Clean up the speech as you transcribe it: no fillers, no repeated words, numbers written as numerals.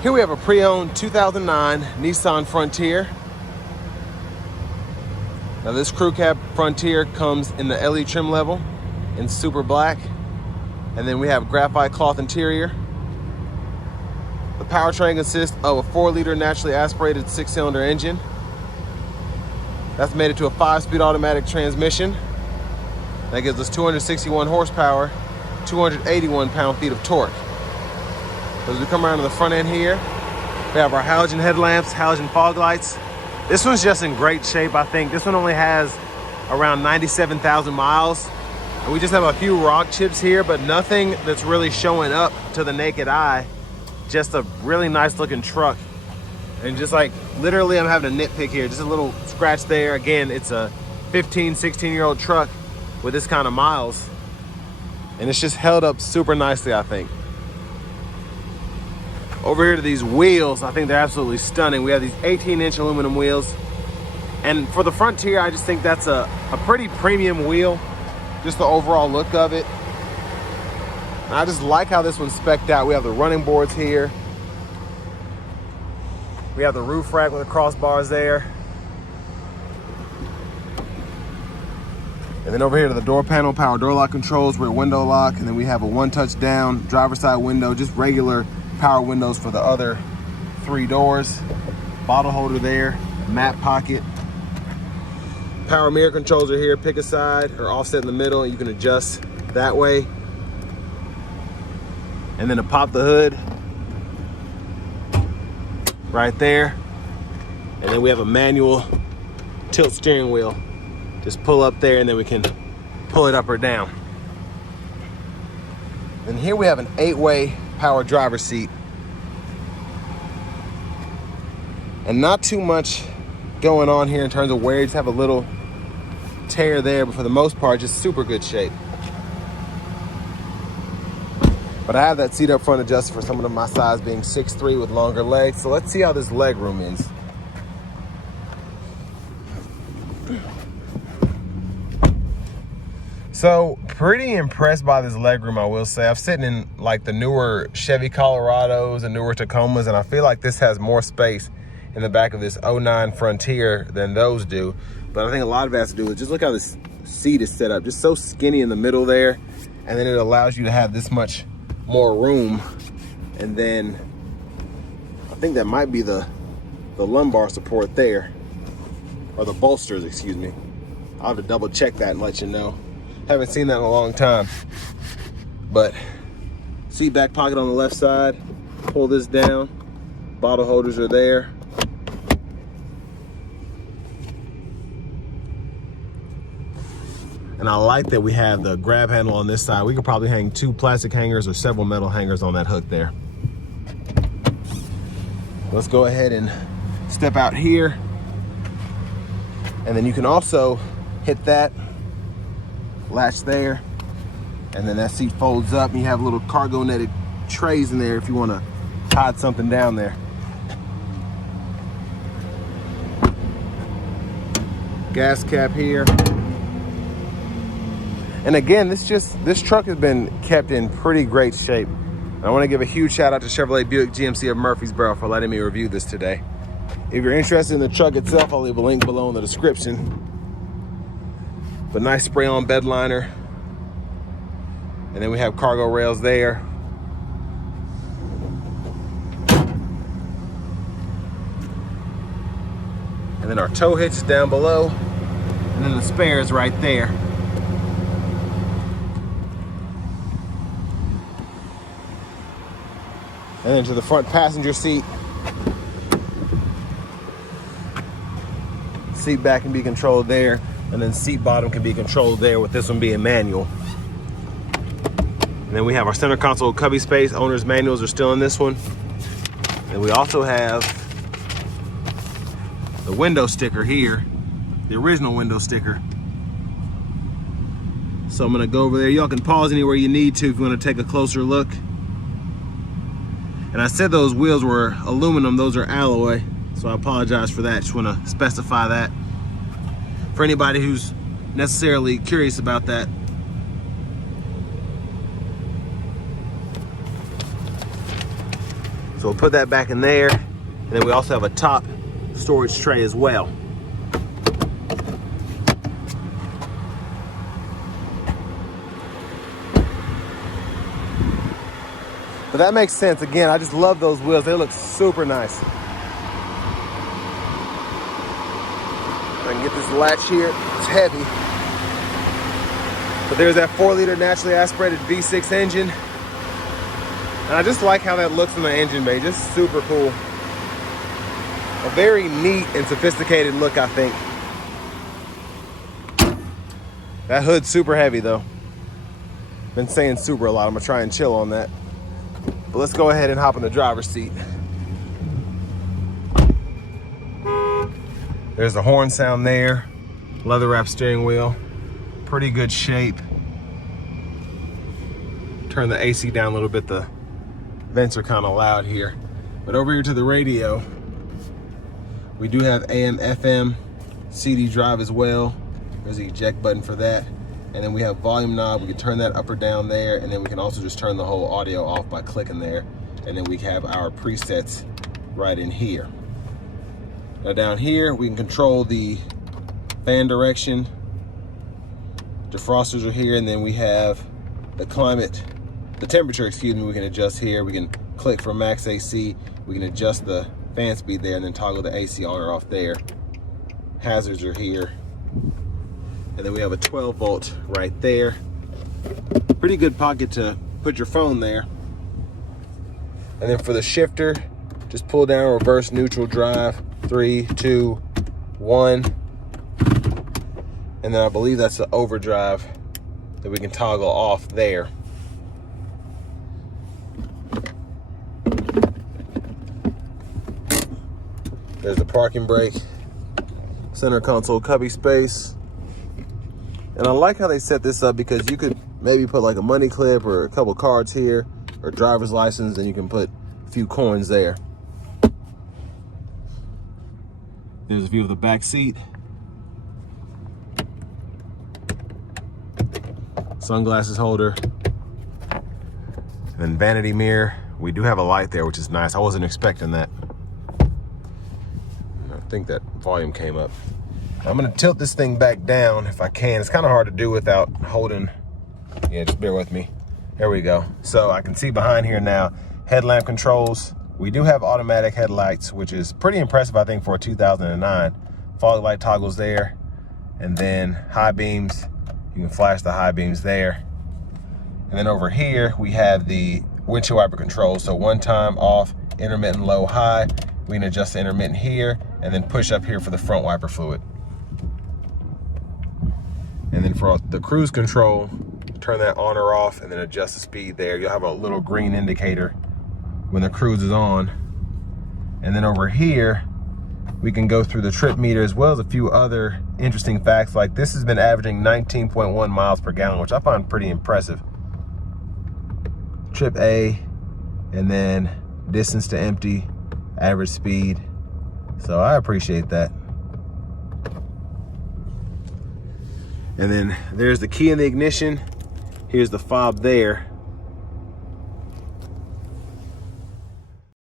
Here we have a pre-owned 2009 Nissan Frontier. Now this crew cab Frontier comes in the LE trim level in super black. And then we have graphite cloth interior. The powertrain consists of a 4-liter naturally aspirated 6-cylinder engine. That's made it to a 5-speed automatic transmission. That gives us 261 horsepower, 281 pound-feet of torque. So as we come around to the front end here, we have our halogen headlamps, halogen fog lights. This one's just in great shape, I think. This one only has around 97,000 miles. And we just have a few rock chips here, but nothing that's really showing up to the naked eye. Just a really nice looking truck. And just like, literally I'm having a nitpick here. Just a little scratch there. Again, it's a 15, 16-year-old truck with this kind of miles. And it's just held up super nicely, I think. Over here to these wheels, I think they're absolutely stunning. We have these 18-inch aluminum wheels. And for the Frontier, I just think that's a pretty premium wheel. Just the overall look of it. And I just like how this one's spec'd out. We have the running boards here. We have the roof rack with the crossbars there. And then over here to the door panel, power door lock controls, rear window lock. And then we have a one-touch down driver's side window, just regular power windows for the other 3 doors. Bottle holder there, map pocket. Power mirror controls are here, pick a side or offset in the middle. You can adjust that way. And then to pop the hood, right there. And then we have a manual tilt steering wheel. Just pull up there and then we can pull it up or down. And here we have an 8-way power driver's seat. And not too much going on here in terms of wear. You just have a little tear there, but for the most part, just super good shape. But I have that seat up front adjusted for someone of my size, being 6'3" with longer legs. So let's see how this leg room is. So pretty impressed by this legroom, I will say. I'm sitting in like the newer Chevy Colorados and newer Tacomas, and I feel like this has more space in the back of this 09 Frontier than those do. But I think a lot of it has to do with just look how this seat is set up. Just so skinny in the middle there, and then it allows you to have this much more room. And then I think that might be the lumbar support there, or the bolsters, excuse me. I'll have to double check that and let you know. Haven't seen that in a long time. But seat back pocket on the left side, pull this down, bottle holders are there. And I like that we have the grab handle on this side. We could probably hang 2 plastic hangers or several metal hangers on that hook there. Let's go ahead and step out here. And then you can also hit that latch there, and then that seat folds up and you have little cargo netted trays in there if you want to hide something down there. Gas cap here. And again, this truck has been kept in pretty great shape. I want to give a huge shout out to Chevrolet Buick GMC of Murfreesboro for letting me review this today. If you're interested in the truck itself, I'll leave a link below in the description. But nice spray on bed liner. And then we have cargo rails there. And then our tow hitch is down below. And then the spare is right there. And then to the front passenger seat. Seat back can be controlled there. And then seat bottom can be controlled there, with this one being manual. And then we have our center console cubby space. Owner's manuals are still in this one. And we also have the window sticker here, the original window sticker. So I'm gonna go over there. Y'all can pause anywhere you need to if you wanna take a closer look. And I said those wheels were aluminum, those are alloy. So I apologize for that, just wanna specify that for anybody who's necessarily curious about that. So we'll put that back in there. And then we also have a top storage tray as well. But that makes sense. Again, I just love those wheels. They look super nice. I can get this latch here. It's heavy. But there's that 4-liter naturally aspirated V6 engine. And I just like how that looks in the engine bay. Just super cool. A very neat and sophisticated look, I think. That hood's super heavy though. Been saying super a lot. I'm gonna try and chill on that. But let's go ahead and hop in the driver's seat. There's the horn sound there. Leather wrap steering wheel. Pretty good shape. Turn the AC down a little bit. The vents are kind of loud here. But over here to the radio, we do have AM, FM, CD drive as well. There's the eject button for that. And then we have volume knob. We can turn that up or down there. And then we can also just turn the whole audio off by clicking there. And then we have our presets right in here. Now down here, we can control the fan direction. Defrosters are here. And then we have the temperature, excuse me, we can adjust here. We can click for max AC. We can adjust the fan speed there and then toggle the AC on or off there. Hazards are here. And then we have a 12 volt right there. Pretty good pocket to put your phone there. And then for the shifter, just pull down reverse, neutral, drive, 3, 2, 1. And then I believe that's the overdrive that we can toggle off there. There's the parking brake, center console cubby space. And I like how they set this up because you could maybe put like a money clip or a couple cards here or driver's license, and you can put a few coins there. There's a view of the back seat. Sunglasses holder. And then vanity mirror. We do have a light there, which is nice. I wasn't expecting that. I think that volume came up. I'm gonna tilt this thing back down if I can. It's kind of hard to do without holding. Yeah, just bear with me. There we go. So I can see behind here now, headlamp controls. We do have automatic headlights, which is pretty impressive, I think, for a 2009. Fog light toggles there. And then high beams, you can flash the high beams there. And then over here, we have the windshield wiper controls. So one time off, intermittent low, high. We can adjust the intermittent here and then push up here for the front wiper fluid. And then for the cruise control, turn that on or off and then adjust the speed there. You'll have a little green indicator when the cruise is on. And then over here, we can go through the trip meter as well as a few other interesting facts, like this has been averaging 19.1 miles per gallon, which I find pretty impressive. Trip A, and then distance to empty, average speed. So I appreciate that. And then there's the key in the ignition. Here's the fob there.